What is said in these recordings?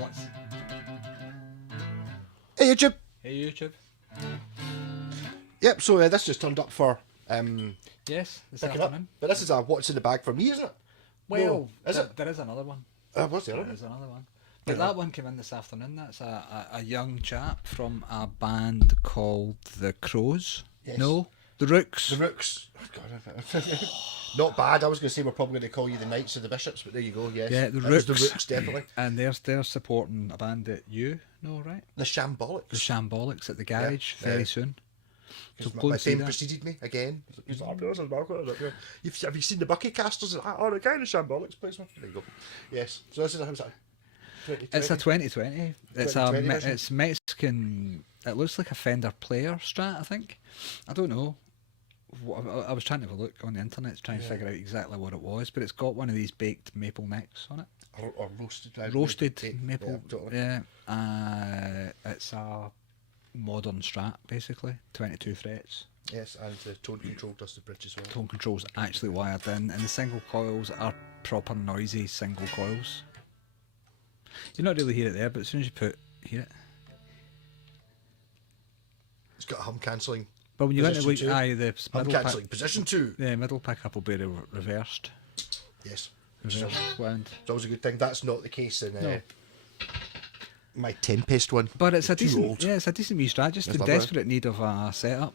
What's... Hey YouTube! Hey YouTube. Yep, so this just turned up for Yes, this picking afternoon. up. But this is a what's in the bag for me, isn't it? Well, No, is it? there is another one. What's the other There one? is another one. But Yeah. that one came in this afternoon. That's a young chap from a band called The Crows. Yes. No, The Rooks. The Rooks. Oh, God, not bad. I was going to say we're probably going to call you the Knights of the Bishops, but there you go. Yes. Yeah, The That was Rooks. the Rooks, definitely. And they're supporting a band that you know, right? The Shambolics. The Shambolics at the garage Yeah. very soon. So go My and see friend that. preceded me again. He's like, "Oh, this is Malcolm." I was like, "Yeah. Have you seen the Bucky Casters? Oh, the guy in the Shambolics plays one. There you go. Yes. So this is how's that? 2020? It's a 2020. It's 2020 version? it's Mexican. It looks like a Fender Player Strat, I think. I don't know. I was trying to have a look on the internet to try and figure out exactly what it was, but it's got one of these baked maple necks on it. Or roasted. Roasted maple. Yeah, totally. Yeah. It's a modern Strat, basically. 22 frets. Yes, and the tone control does the bridge as well. Tone control's actually wired in, and the single coils are proper noisy single coils. You not really hear it there, but as soon as you hear it. It's got a hum cancelling. But when you went to Position look, two. the Hum middle cancelling. Position 2. the middle pickup will be reversed. Yes. Reversed wound. It's always a good thing. That's not the case in No. my Tempest one. But it's a too decent, old. yeah, it's a decent wee Strat, just It's in lovely. desperate need of a setup.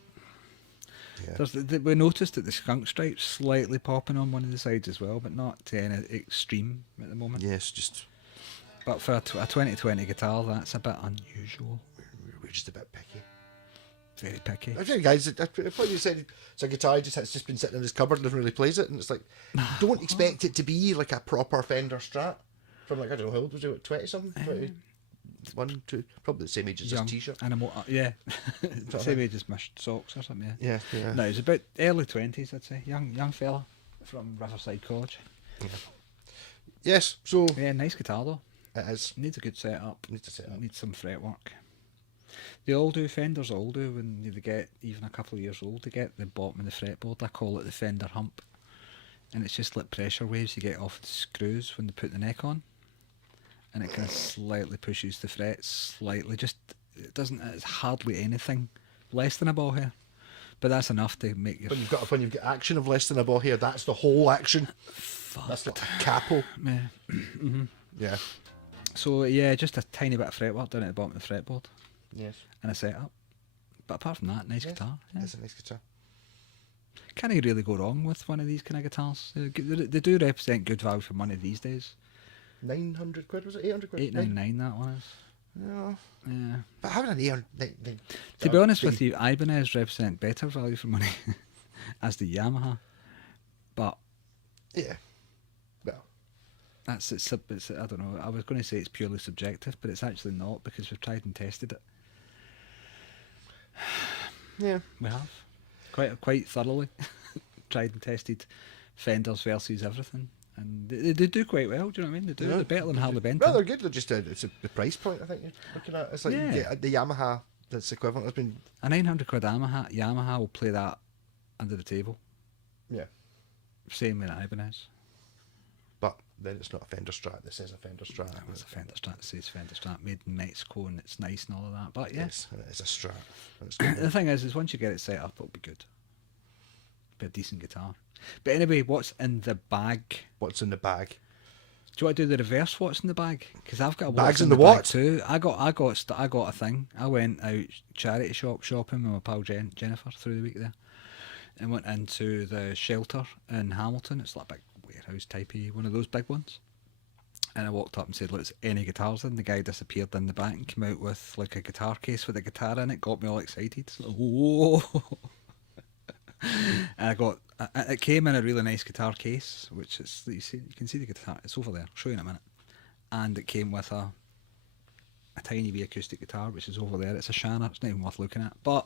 Yeah. We noticed that the skunk stripe's slightly popping on one of the sides as well, but not to any extreme at the moment. Yes, just But for a 2020 guitar, that's a bit unusual. we're just a bit picky. Very picky. I think, guys, I probably said it's a guitar. It's just been sitting in his cupboard and doesn't really plays it, and it's like don't expect it to be like a proper Fender Strat from like I don't know how old was it, 20 something, 21, 2, probably the same age as Young this T-shirt. and yeah, of same thing. age as my socks or something. Yeah. Yeah. No, he's about early 20s, I'd say. Young fella from Riverside College. Yes. So Yeah, nice guitar though. it is. Needs a good setup. Need to set up. Needs some fretwork. They all do. Fenders all do when they get even a couple of years old. They get the bottom of the fretboard. I call it the Fender hump, and it's just like pressure waves you get off the screws when they put the neck on, and it kind of slightly pushes the frets slightly. Just it doesn't. It's hardly anything less than a ball hair, but that's enough to make your. When you've got action of less than a ball here, that's the whole action. Fuck. That's like a capo. Yeah. Yeah. So yeah, just a tiny bit of fretwork down at the bottom of the fretboard Yes. and a setup. But apart from that, nice guitar. Yeah. It's a nice guitar. Can't you really go wrong with one of these kind of guitars? They do represent good value for money these days. 900 quid, was it? 800 quid? 899 that one is. Yeah. Yeah. But having an 800... To be honest with you, Ibanez represent better value for money as the Yamaha. But Yeah. Well, it's I don't know. I was going to say it's purely subjective, but it's actually not because we've tried and tested it. yeah. We have quite thoroughly tried and tested Fenders versus everything, and they do quite well. Do you know what I mean? They do. Yeah. They're better than Harley Benton. Well, they're good. They're just it's the price point, I think you're looking at. It's like Yeah. the Yamaha that's equivalent. Has been... A 900 quid Yamaha will play that under the table. Yeah. Same with Ibanez. But then it's not a Fender Strat. This is a Fender Strat. It's a Fender Strat. It says Fender Strat, made in Mexico, and it's nice and all of that. But yeah, Yes, and it is a Strat. And it's the thing is once you get it set up, it'll be good. Be a decent guitar. But anyway, what's in the bag? What's in the bag? Do you want to do the reverse? What's in the bag? Because I've got a Bags what's in the the bag what? too. I got a thing. I went out charity shop shopping with my pal Jennifer through the week there, and went into the Shelter in Hamilton. It's like a big warehouse typey, one of those big ones. And I walked up and said, "Look, is any guitars in?" The guy disappeared in the back and came out with like a guitar case with a guitar in it. Got me all excited. So, whoa! And it came in a really nice guitar case, which is you can see the guitar. It's over there. I'll show you in a minute. And it came with a tiny wee acoustic guitar, which is over there. It's a Shannon. It's not even worth looking at, but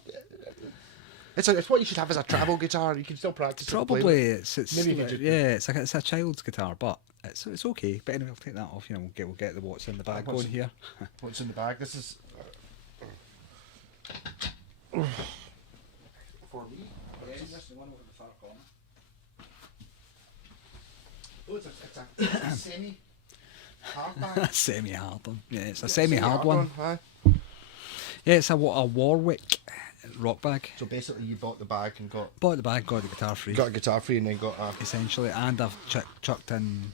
It's what you should have as a travel guitar. You can still practice. it, play probably with. it's Maybe if you just- yeah, it's a child's guitar, but it's okay. But anyway, I'll take that off. You know, we'll get the what's in the bag What's going in- here. What's in the bag? This is for me. the one over the far corner. Oh, it's a semi. Hardback. Semi-hard one. Yeah, it's a semi-hard one. Aye. Yeah, it's a Warwick rock bag. So basically, you bought the bag and Bought the bag, got the guitar free. got a guitar free, and then got a. Essentially, and I've chucked in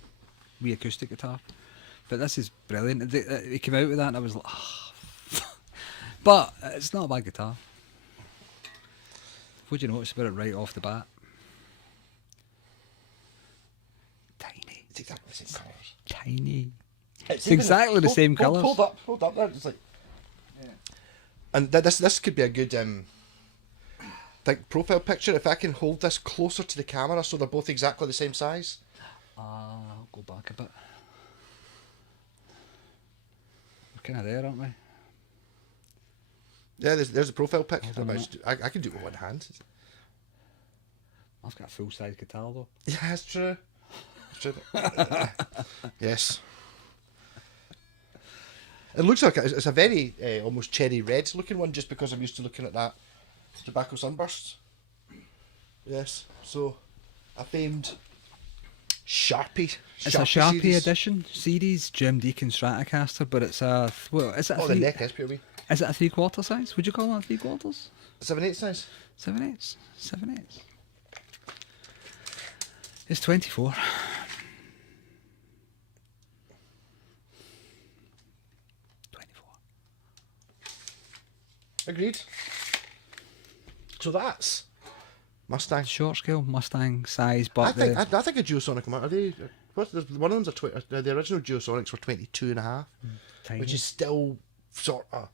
wee acoustic guitar. But this is brilliant. It came out with that and I was like, oh. But it's not a bad guitar. What do you notice about it right off the bat? Tiny. It's exactly the same colours. Tiny. It's exactly the same colours. Hold up there. It's like. Yeah. And this could be a good profile picture. If I can hold this closer to the camera so they're both exactly the same size. I'll go back a bit. We're kind of there, aren't we? Yeah, there's a profile picture. Hold on a I can do it with one hand. I've got a full size guitar though. Yeah, that's true. Yes. It looks like it's a very almost cherry red looking one, just because I'm used to looking at that tobacco sunburst. Yes. So, a famed Sharpie. It's a Sharpie series. series, Jim Deacon Stratocaster, but it's a is it a Oh, the neck is pure. Is it a 3/4 size? Would you call that 3/4? 7/8 size. 7/8. 7/8. It's 24. Agreed. So that's Mustang. Short scale Mustang size, but I think a Geosonic amount. Are they? One of them's the original Geosonics were 22.5, tiny. which is still sort of.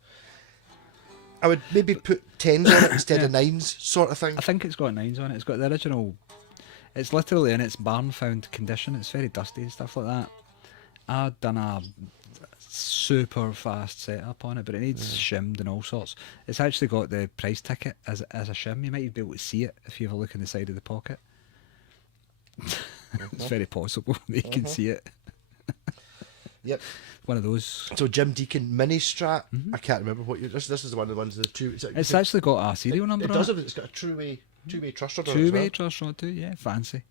I would maybe put 10s on it instead of 9s, sort of thing. I think it's got 9s on it. It's got the original. It's literally in its barn found condition. It's very dusty and stuff like that. I'd done a super fast setup on it, but it needs shimmed and all sorts. It's actually got the price ticket as a shim. You might be able to see it if you have a look in the side of the pocket. It's very possible that you can see it. Yep. One of those. So Jim Deacon Mini Strat. I can't remember what you. This is one of the ones the two. It's actually got a serial number. It on does. it. It's got a two-way truss rod. Two-way truss rod too. Yeah, fancy.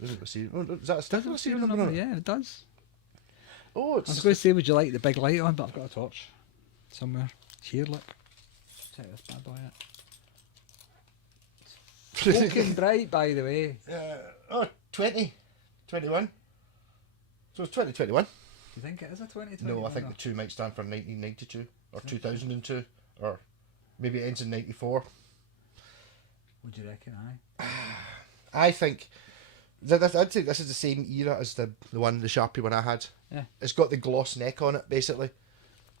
Is it a serial? Oh, is that a serial number on it? Yeah, it does. Oh, I was going to say, would you like the big light on? But I've got a torch somewhere. Here, look. Check this bad boy out. Smoking bright, by the way. 2021. So it's 2021. Do you think it is a 2021? No, I think the 2 might stand for 1992 or 2002, or maybe it ends in 94. Would you reckon? Aye. I think I'd say this is the same era as the Sharpie one I had. Yeah. It's got the gloss neck on it basically,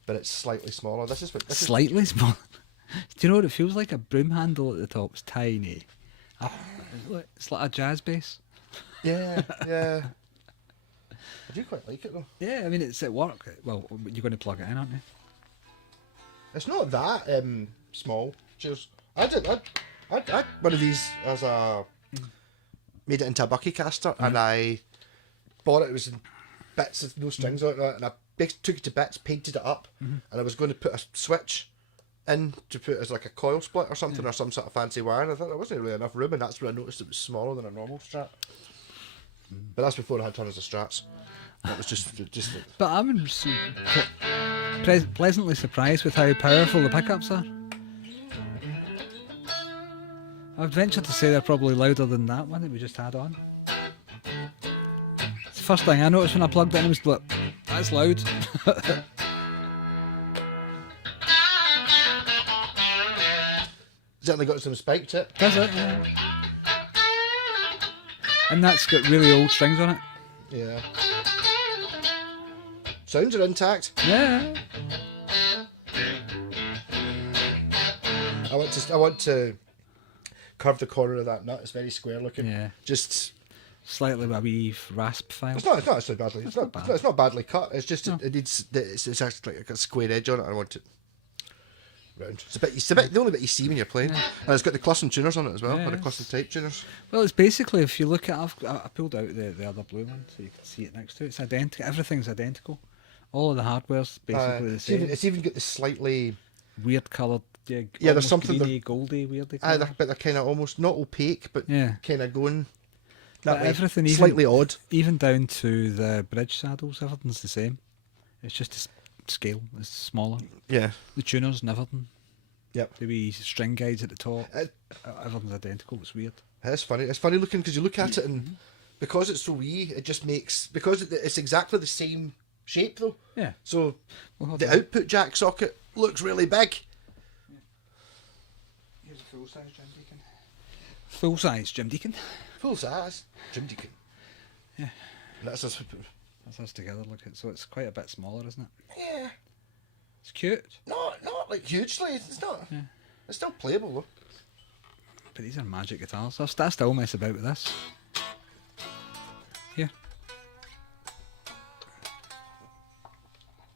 but it's slightly smaller. This is Slightly smaller. Do you know what it feels like? A broom handle at the top. It's tiny. It's like a jazz bass. Yeah. I do quite like it though. Yeah, I mean it's at work. Well, you're going to plug it in, aren't you? It's not that small. Cheers. I had one of these as a made it into a bucky caster, and I bought it. It was in bits with no strings on it, and I took it to bits, painted it up, and I was going to put a switch in to put as like a coil split or something, or some sort of fancy wire. And I thought there wasn't really enough room, and that's when I noticed it was smaller than a normal Strat. But that's before I had tons of Strats. That was just. But I'm pleasantly surprised with how powerful the pickups are. I'd venture to say they're probably louder than that one that we just had on. It's the first thing I noticed when I plugged it in was, look, that's loud. Certainly got some spike to it. Does it? Yeah. And that's got really old strings on it. Yeah. Sounds are intact. Yeah. I want to curve the corner of that nut. It's very square looking. Yeah. Just slightly a wee rasp file. It's not so badly. It's not bad. It's not badly cut. It's just No. it needs. It's actually like a square edge on it. I want it round. It's a bit the only bit you see when you're playing. Yeah. And it's got the custom tuners on it as well. Yeah, Or the custom type tuners. Well, it's basically, if you look at, I pulled out the other blue one so you can see it next to it. It's identical. Everything's identical. All of the hardware's basically the same. It's even got the slightly Weird coloured, there's almost something greeny, goldy, weirdly they're coloured. kind of almost not opaque, but Yeah. kind of going But way. everything, Slightly odd. even down to the bridge saddles, everything's the same. It's just scale. It's smaller. Yeah. The tuners and everything. Yep. The wee string guides at the top. It- Everything's identical. It's weird. It's funny. It's funny looking because you look at it and because it's so wee, it just makes because it's exactly the same shape though. Yeah. So Well, hold the on. output jack socket looks really big. Here's a full size Jim Deacon. Full size Jim Deacon. Full size Jim Deacon. Yeah. And that's us. That's us together. Look at so it's quite a bit smaller, isn't it? Yeah. It's cute. Not like hugely. It's not. Yeah. It's still playable though. But these are magic guitars. I still mess about with this. Here.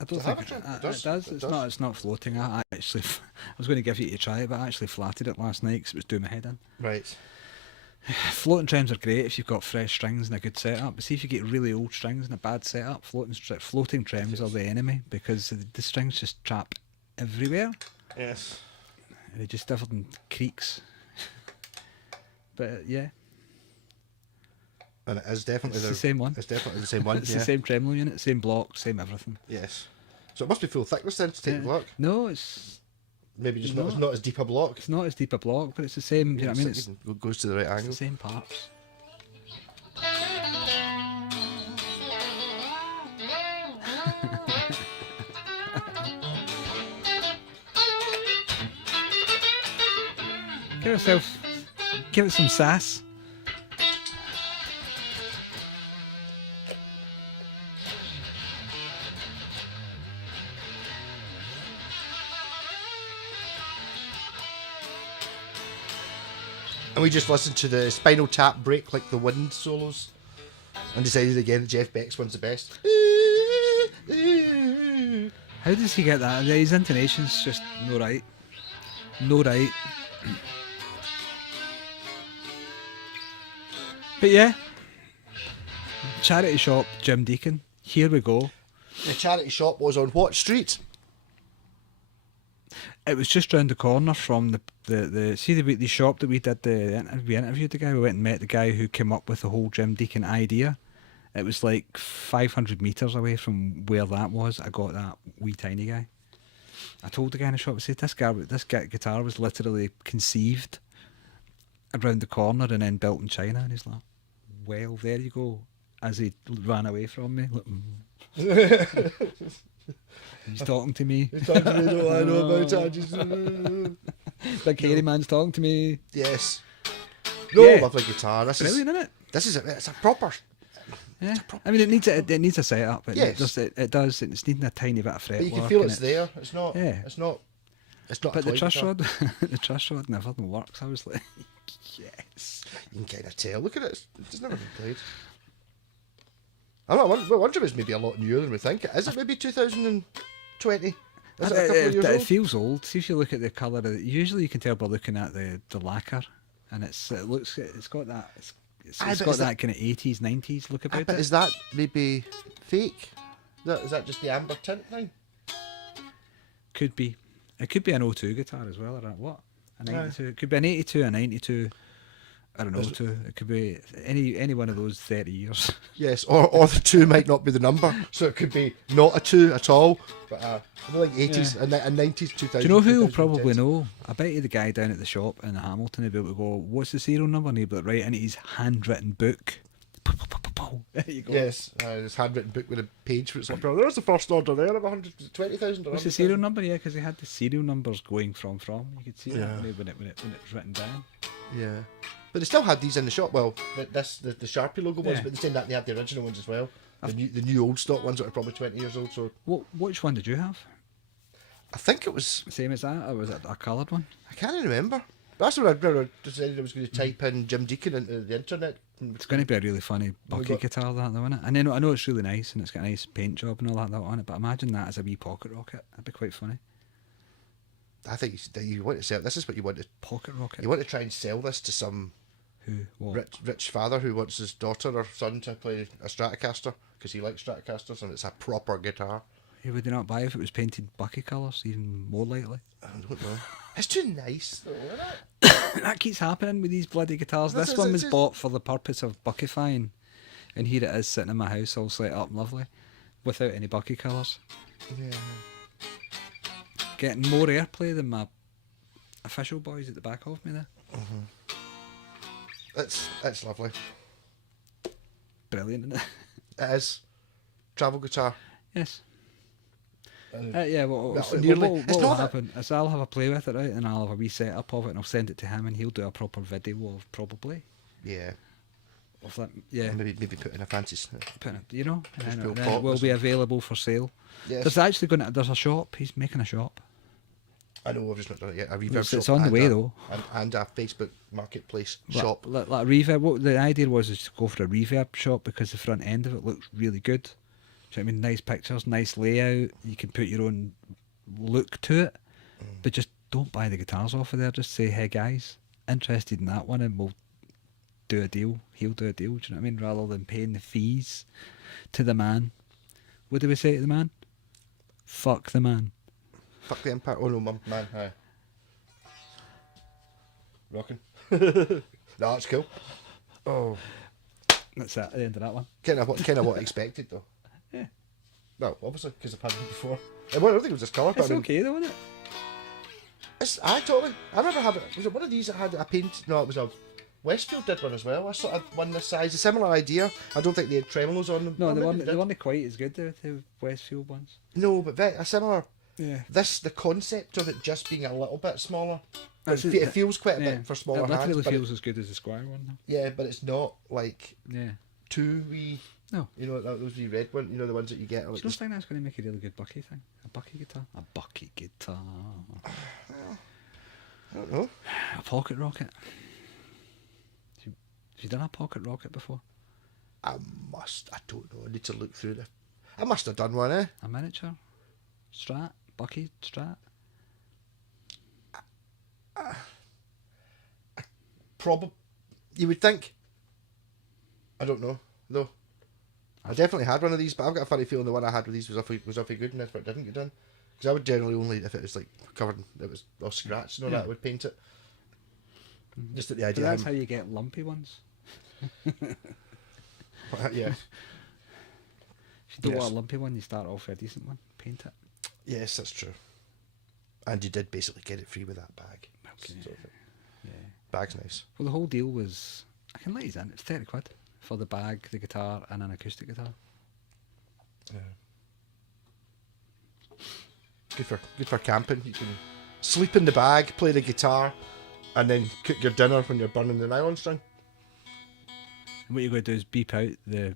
I don't Does it have think a trim? it It does. does. It It's does. not. It's not floating. I actually, I was going to give you to try it, but I actually flatted it last night because it was doing my head in. Right. Floating trims are great if you've got fresh strings and a good setup. But see if you get really old strings and a bad setup, floating trims are the enemy because the strings just trap everywhere. Yes. They just everything creaks. But yeah, And it is definitely it's the same one. It's definitely the same one. It's yeah. the same tremolo unit, same block, same everything. Yes. So it must be full thickness then to take the block. No, it's Maybe just No. not. It's not as deep a block. it's not as deep a block, but it's the same. You know what I mean? It's It goes to the right the angle. same parts. Give it some sass. And we just listened to the Spinal Tap Break Like the Wind solos and decided again that Jeff Beck's one's the best. How does he get that? His intonation's just no right. No right. But yeah. Charity shop, Jim Deacon. Here we go. The charity shop was on what street? It was just round the corner from the see the shop that we did we interviewed the guy. We went and met the guy who came up with the whole Jim Deacon idea. It was like 500 metres away from where that was. I got that wee tiny guy. I told the guy in the shop, I said, this guitar was literally conceived around the corner and then built in China. And he's like, well, there you go. As he ran away from me. Like, he's talking to me. He's talking to me, no, I know about it. I just, Big hairy man's talking to me. yes. No, Yeah. lovely guitar. This Brilliant, isn't it? it's a proper. Yeah. I mean, it needs a setup. Yes. It does. It's needing a tiny bit of fretwork. But you can feel and it's there. It's not. Yeah. It's not. It's not. But a the toy truss guitar. rod, the truss rod and everything works. I was like, yes. You can kind of tell. Look at it. It's never been played. I don't know. I wonder if it's maybe a lot newer than we think. Is it maybe 2020? Is it a couple of years It old? feels old. See if you look at the colour. Usually you can tell by looking at the lacquer, and it's got that. It's Aye, but got is that kind of 80s, 90s look about But it. is that maybe fake? Is that just the amber tint thing? Could be. It could be an O2 guitar as well, or what? A 92. It could be an 82, a 92. I don't know. It could be any one of those 30 years. Yes, or the 2 might not be the number, so it could be not a 2 at all. But I feel like 80s and 90s, 2000s. Do you know who will probably 2010s. know? I bet you the guy down at the shop in Hamilton will be able to go, what's the serial number? And he'll be like, right into his handwritten book. There you go. Yes, this handwritten book with a page for its up. There's the first order there of 120,000. What's the serial number? Yeah, because he had the serial numbers going from. You could see Yeah. that when it was written down. Yeah. But they still had these in the shop. Well, the Sharpie logo ones, Yeah. but they saying that they had the original ones as well. The new old stock ones that are probably 20 years old. So Which one did you have? I think it was. Same as that, or was it a coloured one? I can't remember. That's what I decided I was going to type in Jim Deacon into the internet. It's going to be a really funny bucket guitar, that though, isn't it? And then I know it's really nice and it's got a nice paint job and all that on it, but imagine that as a wee pocket rocket. That'd be quite funny. I think you want to sell. This is what you want to. Pocket rocket. You want to try and sell this to some Who? What? rich father who wants his daughter or son to play a Stratocaster because he likes Stratocasters and it's a proper guitar. Who would you not buy if it was painted bucky colours, even more likely? I don't know. It's too nice, though, isn't it? That keeps happening with these bloody guitars. This This is- one it's was just- bought for the purpose of buckifying, and here it is sitting in my house all set up lovely, without any bucky colours. Yeah. Getting more airplay than my official boys at the back of me there. It's lovely. Brilliant, isn't it? It is. Travel guitar. Yes. And Yeah, well, No, so nearly- what it's will not that- happen is I'll have a play with it, right, and I'll have a wee setup of it, and I'll send it to him, and he'll do a proper video of probably yeah. of that. Yeah, Maybe put in a fancy. put it, you know, Just and real then pop it or will be something. available for sale. Yes. There's actually there's a shop. He's making a shop. I know. I've just not done it yet. A reverb It's shop on the and way a- though. and a Facebook Marketplace Like- shop. like reverb. What the idea was is to go for a reverb shop because the front end of it looks really good. Do you know what I mean? Nice pictures, nice layout. You can put your own look to it, but just don't buy the guitars off of there. Just say, hey guys, interested in that one, and we'll do a deal. He'll do a deal. Do you know what I mean? Rather than paying the fees to the man. What do we say to the man? Fuck the man. Fuck the impact. Oh no, man. Hi. Rocking. No, that's cool. Oh, That's it. At the end of that one. kind of what I expected though. Yeah. Well, obviously because I've had them before. I don't think it was this colour, but It's I mean, okay though, isn't it? I totally. I remember having. Was it one of these that had a paint? No, it was a. Westfield did one as well. I sort of one this size. A similar idea. I don't think they had tremolos on them. No, Oh, the maybe one they the did. one quite as good the Westfield ones. No, but a similar. Yeah. The concept of it just being a little bit smaller. That's It, it. it feels quite a Yeah. bit for smaller It hands. literally But feels as good as the Squire one. Though. yeah, but it's not like Yeah. too wee. No. You know those wee red ones. You know the ones that you get. Are Do like you not think that's going to make a really good bucky thing? A bucky guitar? A bucky guitar. I don't know. A pocket rocket. Have you done a pocket rocket before? I don't know. I need to look through the. I must have done one, eh? A miniature? Strat? Bucky Strat? Probably. You would think. I don't know, though. I definitely had one of these, but I've got a funny feeling the one I had with these was awfully good, and if it didn't get done, because I would generally only if it was like covered, it was all scratched and all that, I would paint it. Just at the But idea. that's how you get lumpy ones. Yeah. If you don't Yes. want a lumpy one, you start off with a decent one. Paint it. Yes, that's true. And you did basically get it free with that bag. Okay. Sort of thing. Yeah. Bag's nice. Well, the whole deal was, I can let you in. It's 30 quid for the bag, the guitar, and an acoustic guitar. Yeah. Good for camping. You can sleep in the bag, play the guitar, and then cook your dinner when you're burning the nylon string. And what you're going to do is beep out the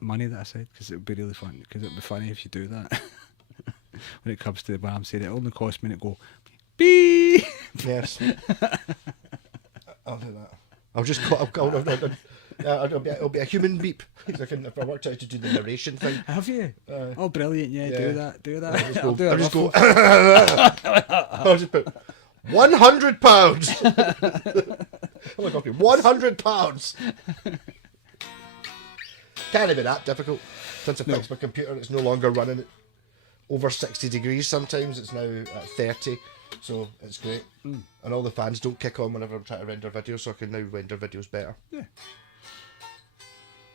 money that I said, because it would be really fun. Because it would be funny if you do that. When it comes to when I'm saying it only cost me to go beep. Yes. I'll do that. I'll just call. It'll be a human beep. 'Cause I worked out to do the narration thing. Have you? Oh, brilliant! Yeah, yeah. do that. Do that. I'll just I'll go. do a I'll just go. ruffle. I'll just put £100. Oh my god, £100. Can't be that difficult. Since I fixed my computer, it's no longer running at over 60 degrees. Sometimes it's now at 30, so it's great. And all the fans don't kick on whenever I'm trying to render videos, so I can now render videos better. Yeah.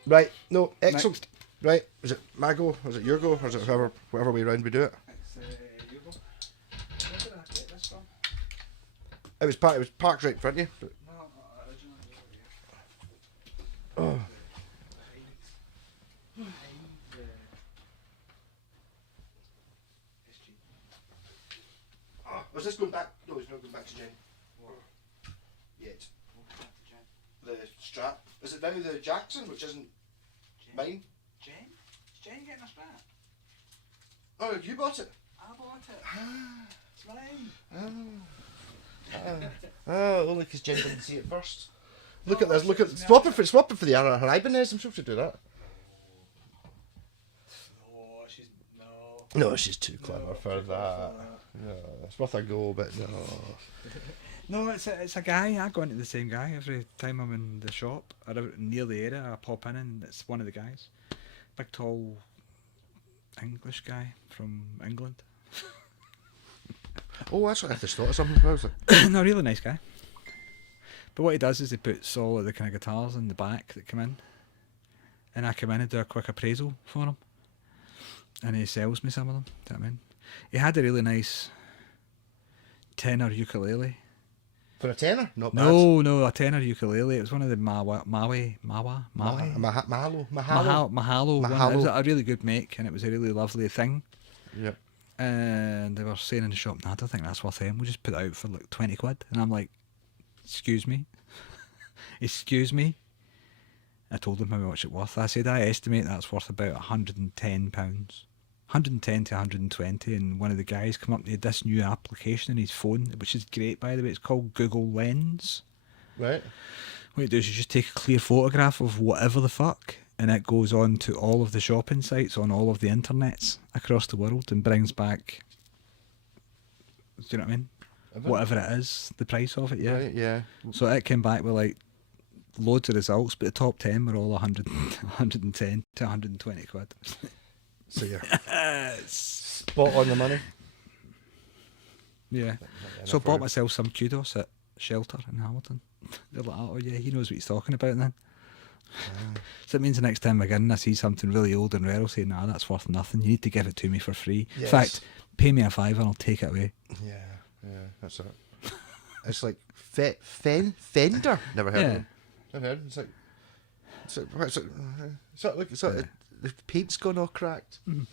Right, no, excellent. Next. Right, is it my go, or is it your go, or is it whatever way round we do it? You go. Where did I get this from? It was parked right in front of you. But, No, originally. oh. Oh, was this going back? No, it's not going back to Jen. Yet. The Strat. Is it now the Jackson, which isn't mine? Jen? Is Jen getting a Strat? Oh, you bought it? I bought it. It's mine. Oh, only because Jen didn't see it first. Look at this. Look at swap it for the her Ibanez. I'm sure she'll do that. No, she's no. No, she's too clever for that. No, it's worth a go, but no. No, it's a guy. I go into the same guy every time I'm in the shop or near the area. I pop in and it's one of the guys. Big tall English guy from England. Oh, that's what I just thought of something. What was it? No, really nice guy. But what he does is he puts all of the kind of guitars in the back that come in, and I come in and do a quick appraisal for him, and he sells me some of them. Do you know what I mean? He had a really nice tenor ukulele. For a tenner? Not bad. No, a tenor ukulele. It was one of the Mahalo. One. It was a really good make, and it was a really lovely thing. Yep. And they were saying in the shop, "No, I don't think that's worth it. We'll just put it out for like 20 quid." And I'm like, "Excuse me, excuse me." I told them how much it worth. I said I estimate that's worth about £110, 110 to 120. And one of the guys come up with this new application in his phone, which is great, by the way. It's called Google Lens. Right. What you do is you just take a clear photograph of whatever the fuck, and it goes on to all of the shopping sites on all of the internets across the world and brings back, do you know what I mean? Whatever it is, the price of it, yeah. Right, yeah. So it came back with like loads of results, but the top 10 were all 110 to 120 quid. So you're spot on the money. Yeah. So I bought myself some kudos at Shelter in Hamilton. They're like, oh yeah, he knows what he's talking about then. So it means the next time again I see something really old and rare, I'll say, nah, that's worth nothing. You need to give it to me for free. Yes. In fact, pay me a £5 and I'll take it away. Yeah, that's it. It's like Fender. Never heard of them. Never heard. It's like the paint's gone all cracked. Mm.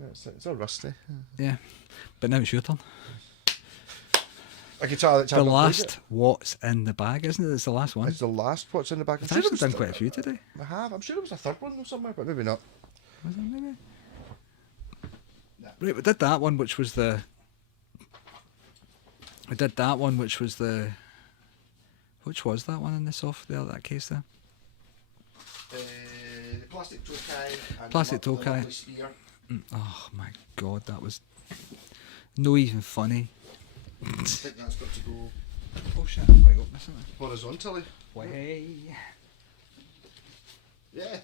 Yeah, it's all rusty. Yeah. But now it's your turn. A guitar that's The last What's in the Bag, isn't it? It's the last one. It's the last What's in the Bag. I've actually done quite a few today. I have. I'm sure there was a third one though somewhere, but maybe not. Was there maybe? Right, we did that one, which was the... Which was that one in the software, that case there? The Plastic Tokai. And Plastic the Tokai. Lovely Sphere. Oh my god, that was no even funny. I think that's got to go Oh shit, I'm going to go missing it. horizontally. Way. Yeah.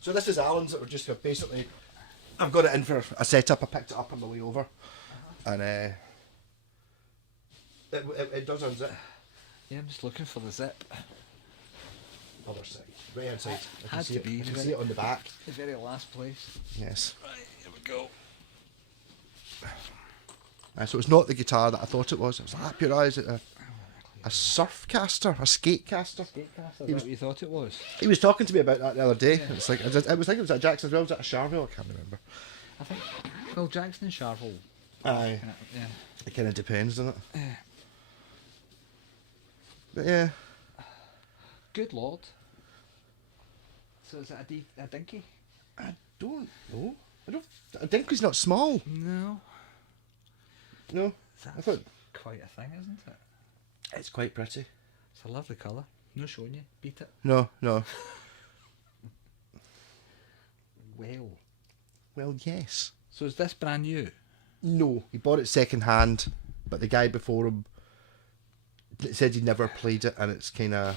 So this is Alan's that we're just basically... I've got it in for a setup. I picked it up on the way over. And it does unzip. Yeah, I'm just looking for the zip. Other side. Right inside. I can Had see to it. be, I can right? see it on the back. The very last place. Yes. Right, here we go. So it's not the guitar that I thought it was. It was like, pure eyes, a surf caster, a skate caster. Skatecaster, is that what you thought it was? He was talking to me about that the other day. Yeah. It's like I was thinking it was at Jackson as well. Was that a Charville? I can't remember. I think Phil Jackson and Charvel. Aye. Yeah. It kind of depends, doesn't it? Yeah. But yeah. Good lord. So is that a dinky? I don't know. A dinky's not small. No. No. That's I thought quite a thing, isn't it? it's quite pretty. It's a lovely colour. No showing you. Beat it. No. Well, yes. So is this brand new? No, he bought it second hand, but the guy before him said he never played it, and it's kind of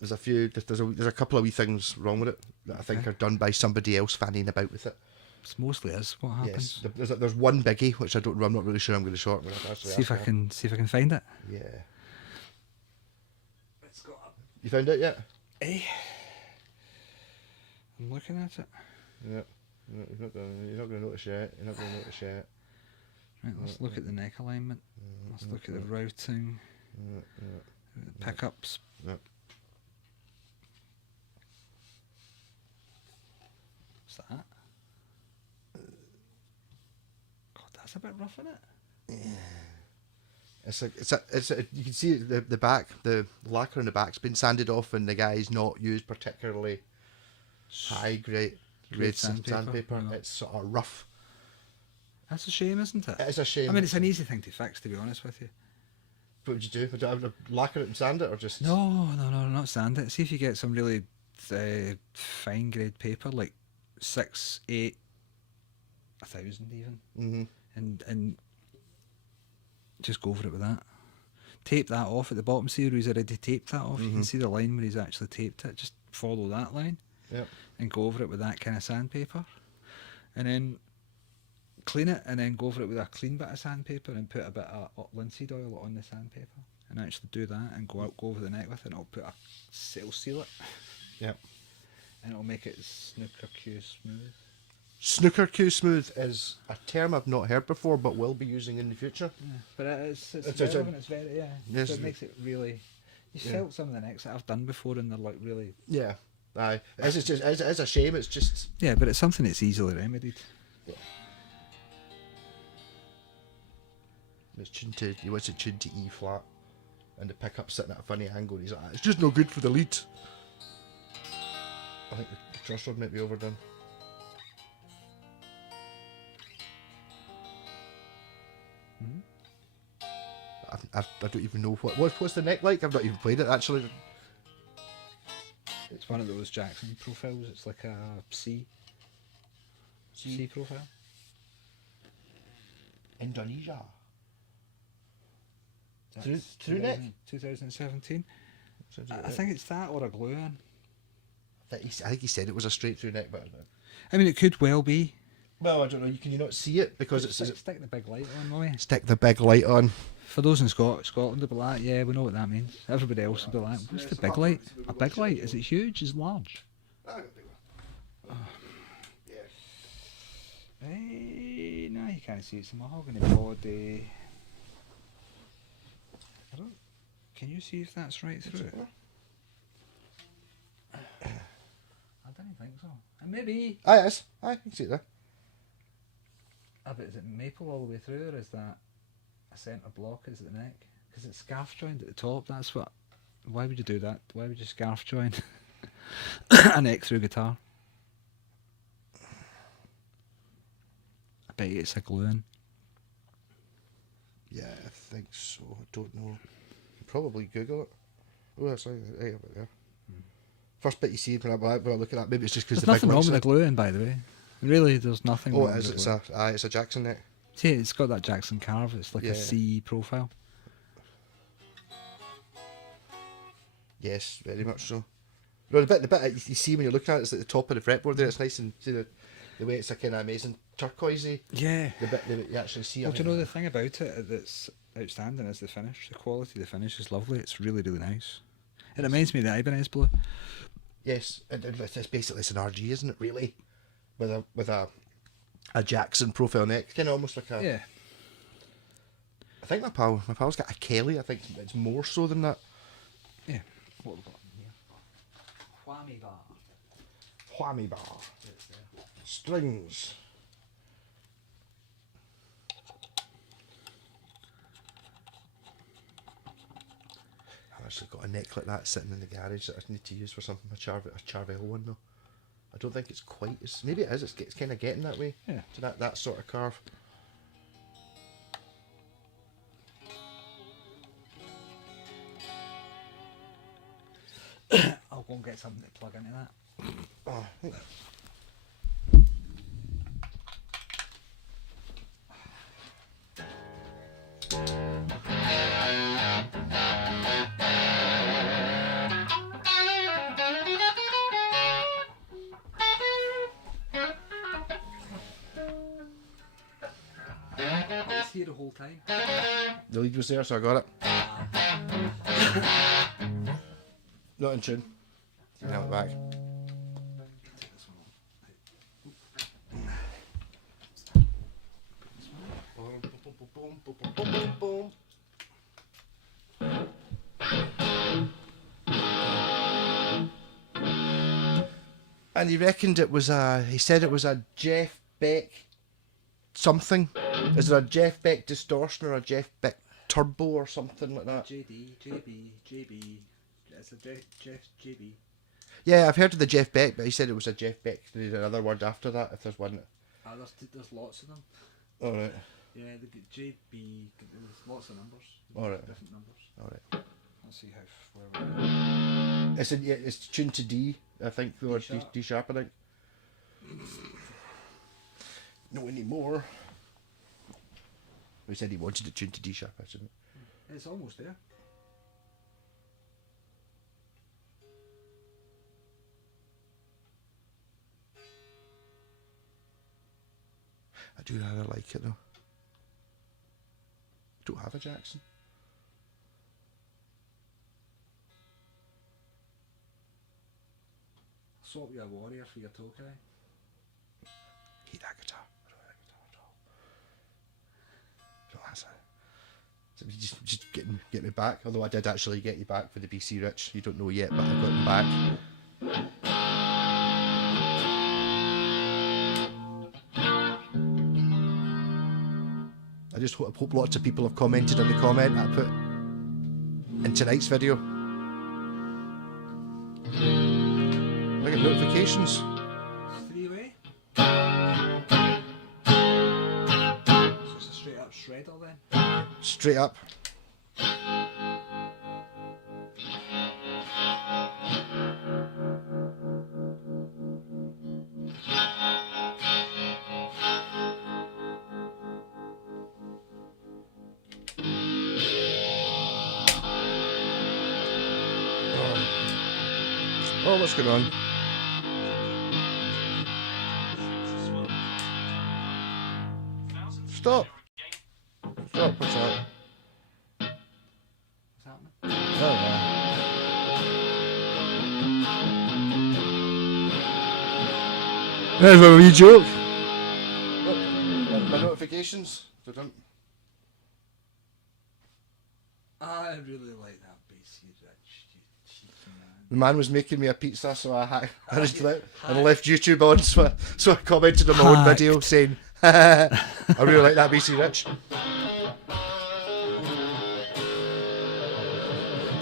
there's a couple of wee things wrong with it that I think are done by somebody else fanning about with it. It's mostly is what happens. Yes, there's one biggie which I'm not really sure I'm going to short. See if I can find it. Yeah. It's got You found it yet? I'm looking at it. Yeah. No, you're not going to notice yet. Right, let's look at the neck alignment. Let's look at the routing. Pickups. Yeah. What's that? God, that's a bit rough, isn't it? It's you can see the back, the lacquer in the back's been sanded off, and the guy's not used particularly high grade sandpaper. No. It's sort of rough. That's a shame, isn't it? It is a shame. I mean, it's an easy thing to fix, to be honest with you. What would you do? Would I lacquer it and sand it, or just? No, not sand it. See if you get some really fine grade paper, like 6, 8, 1,000 even, and just go over it with that. Tape that off at the bottom. See where he's already taped that off. You can see the line where he's actually taped it. Just follow that line. Yep. And go over it with that kind of sandpaper. and then clean it, and then go over it with a clean bit of sandpaper and put a bit of linseed oil on the sandpaper, and actually do that and go over the neck with it. And I'll put it'll seal it, Yep. and it'll make it snooker cue smooth. Snooker cue smooth is a term I've not heard before, but will be using in the future. Yeah, but it's It's relevant. It's very Yes. So it makes it really. You Yeah. felt some of the necks that I've done before, and they're like really. Yeah. Aye. It's just it's a shame. It's just Yeah, but it's something that's easily remedied. it's tuned to he wants it tuned to E flat, and the pickup sitting at a funny angle. And he's like, it's just no good for the lead. I think the truss rod might be overdone. I don't even know what's the neck like. I've not even played it actually. It's one of those Jackson profiles. It's like a C profile. Indonesia. That's Through neck? 2017. I think it's that or a glue on. I think he said it was a straight through neck, but I mean, it could well be. well, I don't know. Can you not see it because it's Stick the big light on, will you? stick the big light on? For those in Scotland, they'll be like, yeah, we know what that means. Everybody else will be like, what's the big light? A big light? Is it huge? Is it large? No, you can't see it. It's a mahogany body. Can you see if that's right through it? I don't think so. Maybe. Aye, it is. Aye, you can see it there. But is it maple all the way through, or is that a centre block? Is it the neck? Because it's scarf joined at the top. That's what. Why would you do that? Why would you scarf join a neck through guitar? I bet you it's a glue-in. Yeah, I think so. I don't know. Probably Google it. Oh, that's right up there. First bit you see when I look at that, maybe it's just because There's the big nothing wrong lights with are- the glue-in, by the way. Really, there's nothing Oh, wrong it is. with It's the glue. it's a Jackson neck. See, it's got that Jackson carve. It's like Yeah. a C profile. Yes, very much so. No, the bit you see when you're looking at it is at the top of the fretboard there. It's nice and see the way it's a kind of amazing turquoisey. Yeah. The bit that you actually see. Well, do you know the thing about it that's outstanding is the finish. The quality of the finish is lovely. It's really, really nice. It reminds me of the Ibanez blue. Yes, and it's basically it's an RG, isn't it? Really, with a Jackson profile neck, kind of almost like a. Yeah. I think my pal's got a Kelly. I think it's more so than that. Yeah. What have we got in here? Whammy bar. Whammy bar. Strings. I've actually got a neck like that sitting in the garage that I need to use for something. A Charvel one though. I don't think it's quite as. Maybe it is. It's kind of getting that way. Yeah. To that sort of carve. I'll go and get something to plug into that. Oh, It's here the whole time. the lead was there, so I got it. Not in tune. Now back. And he reckoned it was he said it was a Jeff Beck something. Is it a Jeff Beck distortion or a Jeff Beck turbo or something like that? JB. It's a Jeff JB. Yeah, I've heard of the Jeff Beck, but he said it was a Jeff Beck. There's another word after that if there's one. There's lots of them. Alright. Yeah, the JB. There's lots of numbers. Alright. Different numbers. Alright. Let's see how where we're at. It's tuned to D, I think, or D sharp, I think. No anymore. He said he wanted it tuned to D sharp, actually. It's almost there. I do rather like it though. Don't have a Jackson. Swap you a Warrior for your Tokai. Hate that guitar. I don't like that guitar at all. So that's it. So you just get me back. Although I did actually get you back for the BC Rich. You don't know yet, but I got him back. I just hope lots of people have commented on the comment I put in tonight's video. Look at notifications. 3-way. So it's a straight up shredder then. Straight up. Oh, what's going on? Stop! Stop, what's that? What's happening? Oh, yeah. There's a wee joke. Look, my notifications. So don't. I really like that BC Rich. You cheeky man. The man was making me a pizza, so I left YouTube on, so I commented on my own video saying, I really like that BC Rich.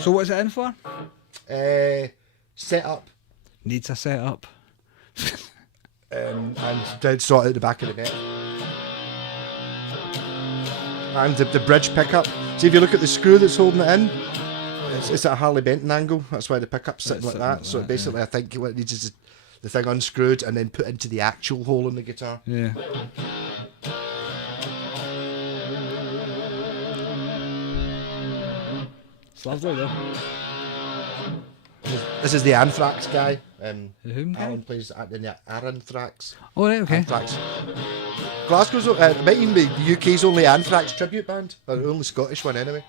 So what's it in for? Set up Needs a setup. and did sort out the back of the neck. And the bridge pickup. See, if you look at the screw that's holding it in, it's at a Harley Benton angle. That's why the pickup's sitting like that. So basically, yeah. I think what it needs is the thing unscrewed and then put into the actual hole in the guitar. Yeah. It's lovely though. This is the Anthrax guy. The whom guy? Alan plays in the Anthrax. Oh right, okay. Anthrax. Glasgow's, it might even be the UK's only Anthrax tribute band. Or the only Scottish one anyway.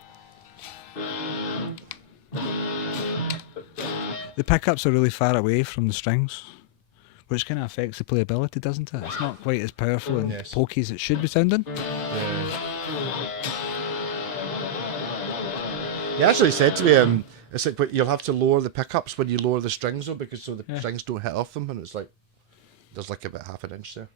The pickups are really far away from the strings, which kind of affects the playability, doesn't it? It's not quite as powerful and Yes. pokey as it should be sounding. He actually said to me, it's like you'll have to lower the pickups when you lower the strings though, because so the strings don't hit off them, and it's like there's like about half an inch there.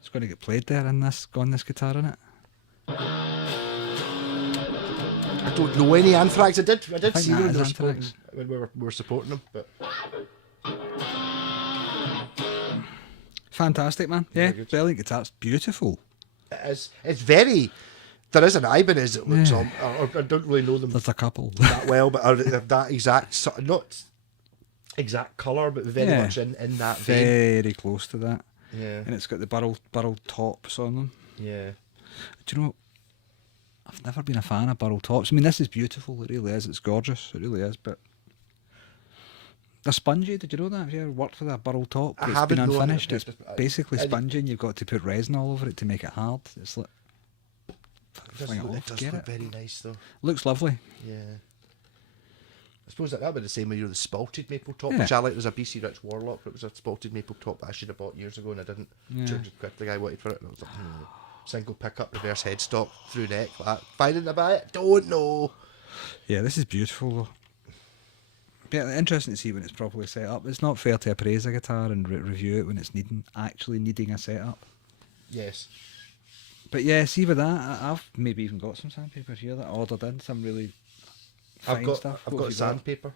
It's going to get played there on this guitar, innit? I don't know any Anthrax. I did think see that them is when Anthrax. we were supporting them, but Fantastic, man. Yeah, good. brilliant guitar. It's beautiful. it's very. There is an Ibanez that looks on. I don't really know them There's a couple. that well, but are that exact not exact colour, but very Yeah. much in that vein. Very close to that. Yeah, And it's got the burrell tops on them. yeah. Do you know, I've never been a fan of burrell tops. I mean, this is beautiful. It really is. It's gorgeous. It really is. But they're spongy. Did you know that? Have you ever worked with a burrell top I that's been haven't, no, unfinished? I- It's I- basically I- spongy, and you've got to put resin all over it to make it hard. It's like It does fling it look, off, it does get look it. very nice though. Looks lovely. Yeah. I suppose that would be the same with the spalted maple top, Yeah. which I like. There's a BC Rich Warlock, but it was a spalted maple top that I should have bought years ago and I didn't. Yeah. 200 quid the guy wanted for it. And I was like, single pickup, reverse headstock, through neck, like that. If I didn't buy it, don't know. Yeah, this is beautiful though. Yeah, interesting to see when it's properly set up. It's not fair to appraise a guitar and review it when it's actually needing a setup. Yes. But yeah, see with that, I've maybe even got some sandpaper here that I ordered in, some really fine I've got stuff. I've What got have you sandpaper.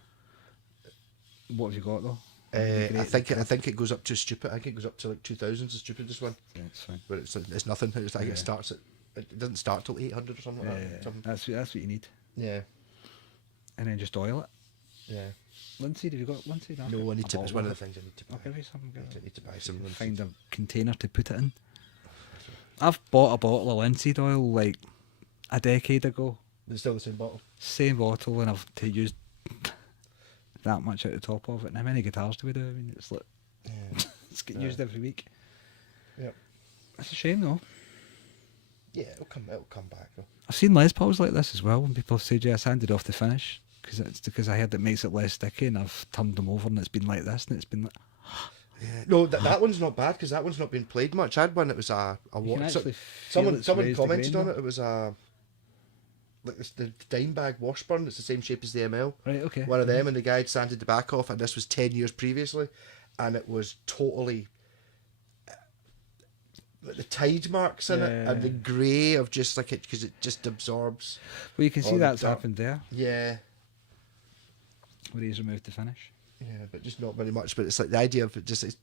What have you got though? I think it goes up to stupid. I think it goes up to like 2000's the stupidest one. Yeah, it's fine. But it's nothing. It's like it starts at. It doesn't start till 800 or something like Yeah, that. Something. that's what you need. Yeah. And then just oil it. Yeah. Linseed, have you got linseed? No, I need to. It's one of the things. things I need to buy. I'll give you some. I need to buy some linseed. Find a container to put it in. I've bought a bottle of linseed oil like a decade ago. It's still the same bottle. Same bottle, and I've to use that much at the top of it. And how many guitars do we do? I mean, it's like it's getting used every week. Yep. It's a shame though. Yeah, it'll come back though. I've seen Les Pauls like this as well. When people say, "Yeah, I sanded off the finish," because I heard it makes it less sticky, and I've turned them over, and it's been like this, and it's been like. Yeah. No, that one's not bad because that one's not been played much. I had one that was someone commented on it. It was like the dime bag Washburn. It's the same shape as the ML. Right. Okay. One of them, and the guy had sanded the back off, and this was 10 years previously, and it was totally the tide marks in it and the grey of just like it because it just absorbs. Well, you can see that's happened there. Yeah. Where he's removed the finish. Yeah, but just not very much. But it's like the idea of it just if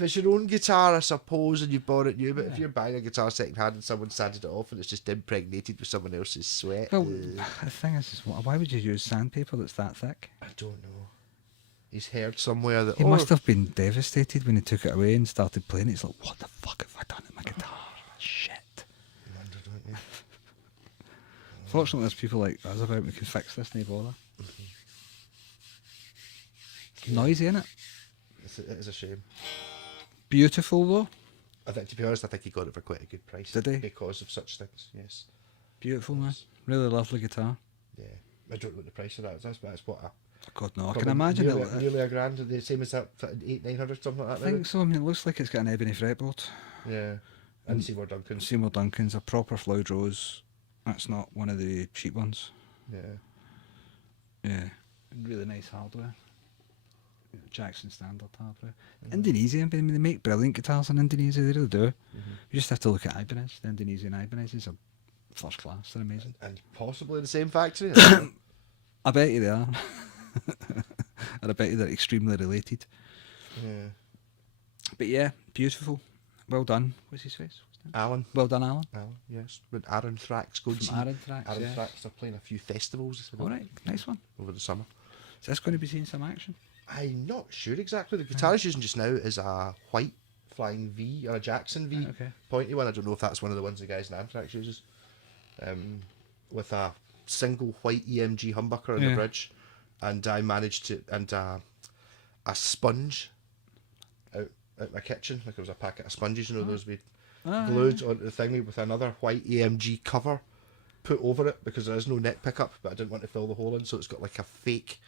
it's your own guitar, I suppose, and you bought it new. But if you're buying a guitar second hand and someone sanded it off and it's just impregnated with someone else's sweat. Well, the thing is why would you use sandpaper that's that thick? I don't know. He's heard somewhere that he must have been devastated when he took it away and started playing it. He's like, "What the fuck have I done to my guitar? Shit." You wonder, don't you? Fortunately, there's people like us about we can fix this, no bother. Noisy, innit? It is a shame. Beautiful though. I think, to be honest, I think he got it for quite a good price. Did he? Because of such things, yes. Beautiful, man. Really lovely guitar. Yeah. I don't know what the price of that is. That's what God no, I can imagine nearly a grand, the same as that, 800-900, something like that. I think so. I mean, it looks like it's got an ebony fretboard. Yeah. And Seymour Duncan. Seymour Duncan's a proper Floyd Rose. That's not one of the cheap ones. Yeah. Yeah. Really nice hardware. Jackson standard hardware. Indonesia, I mean, they make brilliant guitars in Indonesia, they really do. You just have to look at Ibanez. The Indonesian Ibanezes are first class, they're amazing. And possibly the same factory. I bet you they are. And I bet you they're extremely related. Yeah. But yeah, beautiful. Well done. What's his face? Alan. Well done, Alan. Alan, yes. With Aaron Thrax going to see. Aaron Thrax, Aaron yes. Thrax are playing a few festivals. Alright, nice one. Over the summer. Is this going to be seeing some action? I'm not sure exactly. The guitar he's using just now is a white Flying V or a Jackson V pointy one. I don't know if that's one of the ones the guys in Anthrax uses. With a single white EMG humbucker on the bridge, and I managed to a sponge out my kitchen. Like it was a packet of sponges, you know, those we glued onto the thingy with another white EMG cover put over it because there is no neck pickup, but I didn't want to fill the hole in, so it's got like a fake.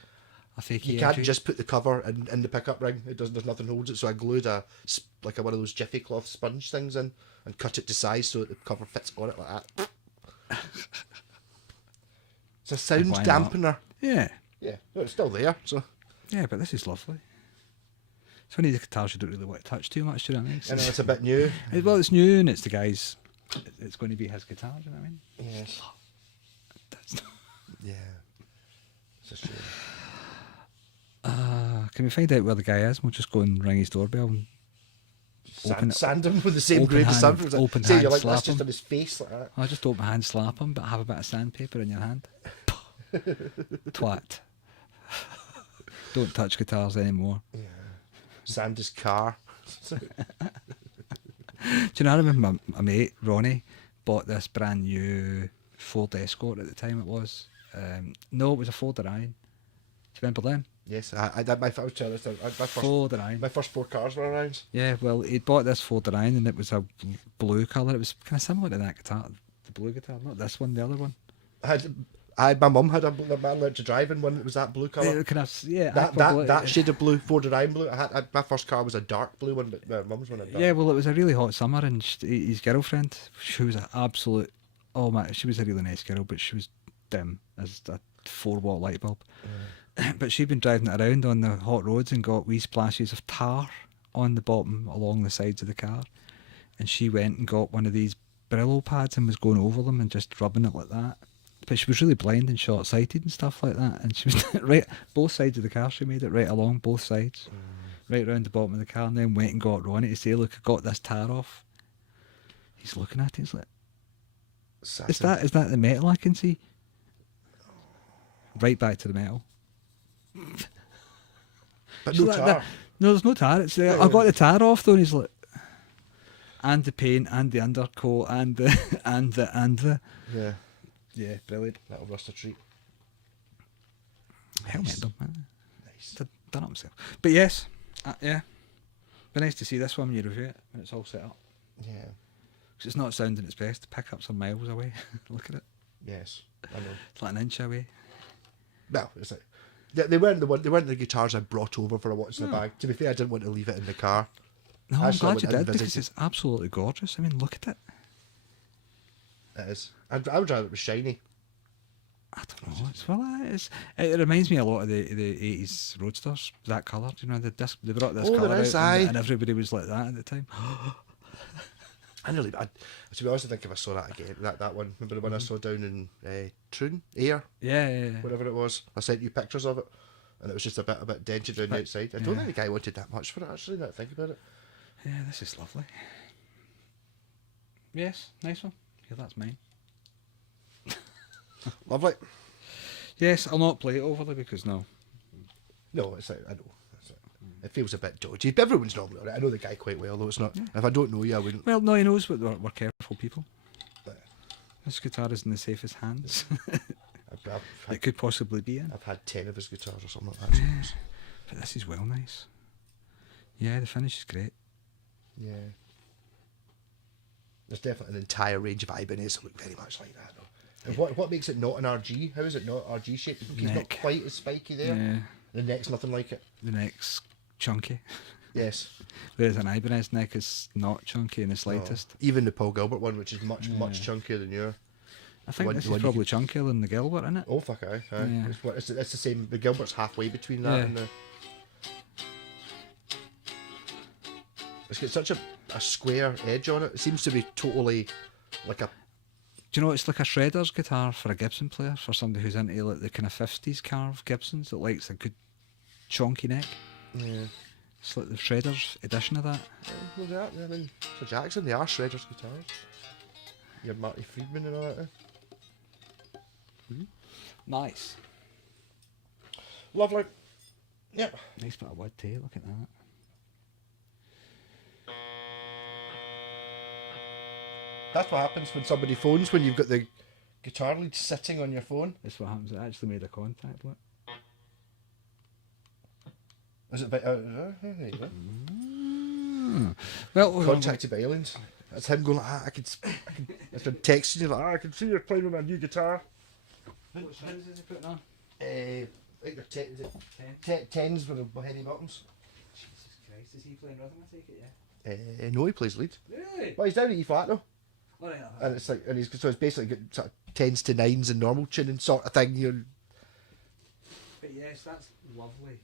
You can't just put the cover in the pickup ring. It doesn't. There's nothing holds it. So I glued like one of those Jiffy cloth sponge things in and cut it to size so that the cover fits on it like that. It's a sound dampener. Yeah. Yeah. No, it's still there. So. Yeah, but this is lovely. It's one of the guitars you don't really want to touch too much. Do you know what I mean? I know it's a bit new. Well, it's new and it's the guy's. It's going to be his guitar. Do you know what I mean? Yes. Yeah. It's a shame. Can we find out where the guy is? We'll just go and ring his doorbell and sand him with the same grade as Sanford. Open say hand, you're like slap that's just him. on his face like that. I'll just open hand, slap him, but have a bit of sandpaper in your hand. Twat. Don't touch guitars anymore. Yeah. Sand his car. Do you know, I remember my mate, Ronnie, bought this brand new Ford Escort at the time it was. No, it was a Ford Orion. Do you remember them? Yes, I did. I was telling this. Ford Orion. My first 4 cars were Orions. Yeah, well, he'd bought this Ford Orion and it was a blue colour. It was kind of similar to that guitar, the blue guitar, not this one, the other one. My mum had a man learned to drive in one that was that blue colour. That shade of blue, Ford Orion blue. My first car was a dark blue one, but my mum's one had dark. Yeah, well, it was a really hot summer, and his girlfriend, she was an absolute. Oh my, she was a really nice girl, but she was dim as a 4-watt light bulb. But she'd been driving it around on the hot roads and got wee splashes of tar on the bottom along the sides of the car, and she went and got one of these Brillo pads and was going over them and just rubbing it like that. But she was really blind and short-sighted and stuff like that, and she was right both sides of the car. She made it right along both sides, right round the bottom of the car, and then went and got Ronnie to say, "Look, I got this tar off." He's looking at it. He's like, "Is that the metal I can see?" Right back to the metal. But So no that- tar. that- no, there's no tar. It's there. I got the tar off though, and he's like, and the paint, and the undercoat, and the, and the. Yeah, Yeah, brilliant. that'll rust a treat. Hell Nice. made man. Nice. Done it himself. But yes, yeah. Be nice to see this one when you review it, when it's all set up. Yeah. 'Cause it's not sounding its best. The pickups are miles away. Look at it. Yes, I know. It's like an inch away. Well, it's like they weren't the guitars I brought over for a watch in the bag. To be fair, I didn't want to leave it in the car. No, I'm Actually, I glad you went did and because visited. it's absolutely gorgeous. I mean, look at it. It is. I would rather it was shiny. I don't know. It reminds me a lot of the 80s Roadsters. That colour, you know, the disc. They brought this Oh, colour there out, is, and, aye. and everybody was like that at the time. To be honest, I think if I saw that again, that one, remember the one I saw down in Troon, Ayr, Yeah. whatever it was. I sent you pictures of it, and it was just a bit dented around the outside. I don't yeah. think the guy wanted that much for it. Actually, now that I think about it. Yeah, this is lovely. Yes, nice one. Yeah, that's mine. Lovely. Yes, I'll not play it overly because no. No, it's like, I know. It feels a bit dodgy. But everyone's normally alright. I know the guy quite well, though it's not. If I don't know you, I wouldn't. Well, no, he knows we're careful people. But This guitar is in the safest hands I've it could possibly be in. had 10 of his guitars or something like that. So But this is well nice. Yeah, the finish is great. yeah. There's definitely an entire range of Ibanez that look very much like that, though. And what makes it not an RG? How is it not RG shaped? Because he's not Neck. quite as spiky there. Yeah, The neck's nothing like it. the neck's chunky. Yes. Whereas an Ibanez neck is not chunky in the No. slightest. Even the Paul Gilbert one, which is much chunkier than your. I think one- this the is one you probably chunkier than the Gilbert, isn't it? Oh fuck aye. Yeah. It's the same. The Gilbert's halfway between that Yeah. and the. It's got such a square edge on it. It seems to be totally like a. Do you know, it's like a shredder's guitar for a Gibson player, for somebody who's into like the kind of 50s carved Gibsons that likes a good chunky neck. Yeah. It's like the shredder's edition of that. Well, that, I mean, for Jackson, they are Shredder's guitars. Your Marty Friedman and all that. Nice. Lovely. Yep. Nice bit of wood too, look at that. That's what happens when somebody phones when you've got the guitar lead sitting on your phone. That's what happens. It actually made a contact, look. Is it? There you go. Well, Contacted by aliens. That's him going like, I can. It's been texting you like, I can see you're playing with my new guitar. Which hands is he putting on? I think they're tens with the heavy buttons. Jesus Christ, is he playing rhythm, I take it, yeah? No, he plays lead. Really? Well, he's down at E flat though, Alright, and it's like, and he's so it's basically got sort of tens to nines and normal tuning sort of thing. but yes, that's lovely.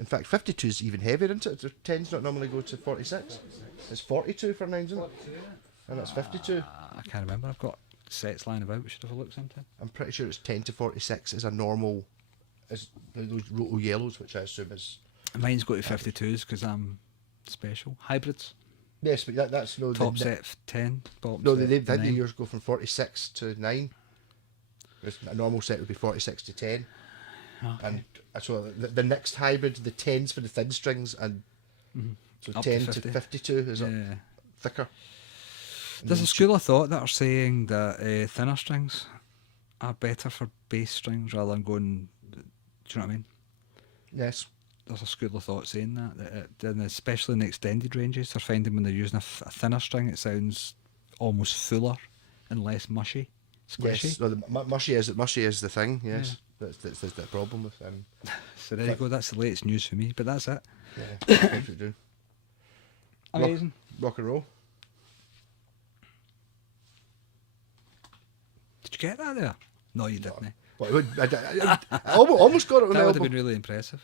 In fact, 52 is even heavier, isn't it? The tens not normally go to 46. It's 42 for nines, isn't it? And that's 52. I can't remember. I've got sets lying about. We should have a look sometime. I'm pretty sure it's 10 to 46 is a normal, is those roto yellows, which I assume is. Mine's got to 52s because I'm special. Hybrids. Yes, but that's no. Top set 10. Bottom No, set they've had the 9. years go from 46 to 9. Whereas a normal set would be 46 to 10. Okay. And so the next hybrid, the 10s for the thin strings, and so Up to 10 to 50. 52 is Yeah. thicker. And There's then a school of thought that are saying that thinner strings are better for bass strings rather than going. Do you know what I mean? Yes. There's a school of thought saying and especially in the extended ranges, they're finding when they're using a thinner string, it sounds almost fuller and less mushy, squishy. Yes. No, the mushy is the thing. Yes. That's the problem with them. So there you go. That's the latest news for me. But that's it. Yeah. That's what we do. Amazing. Rock and roll. Did you get that there? No, you didn't. Well, I almost got it on the That would have album. been really impressive.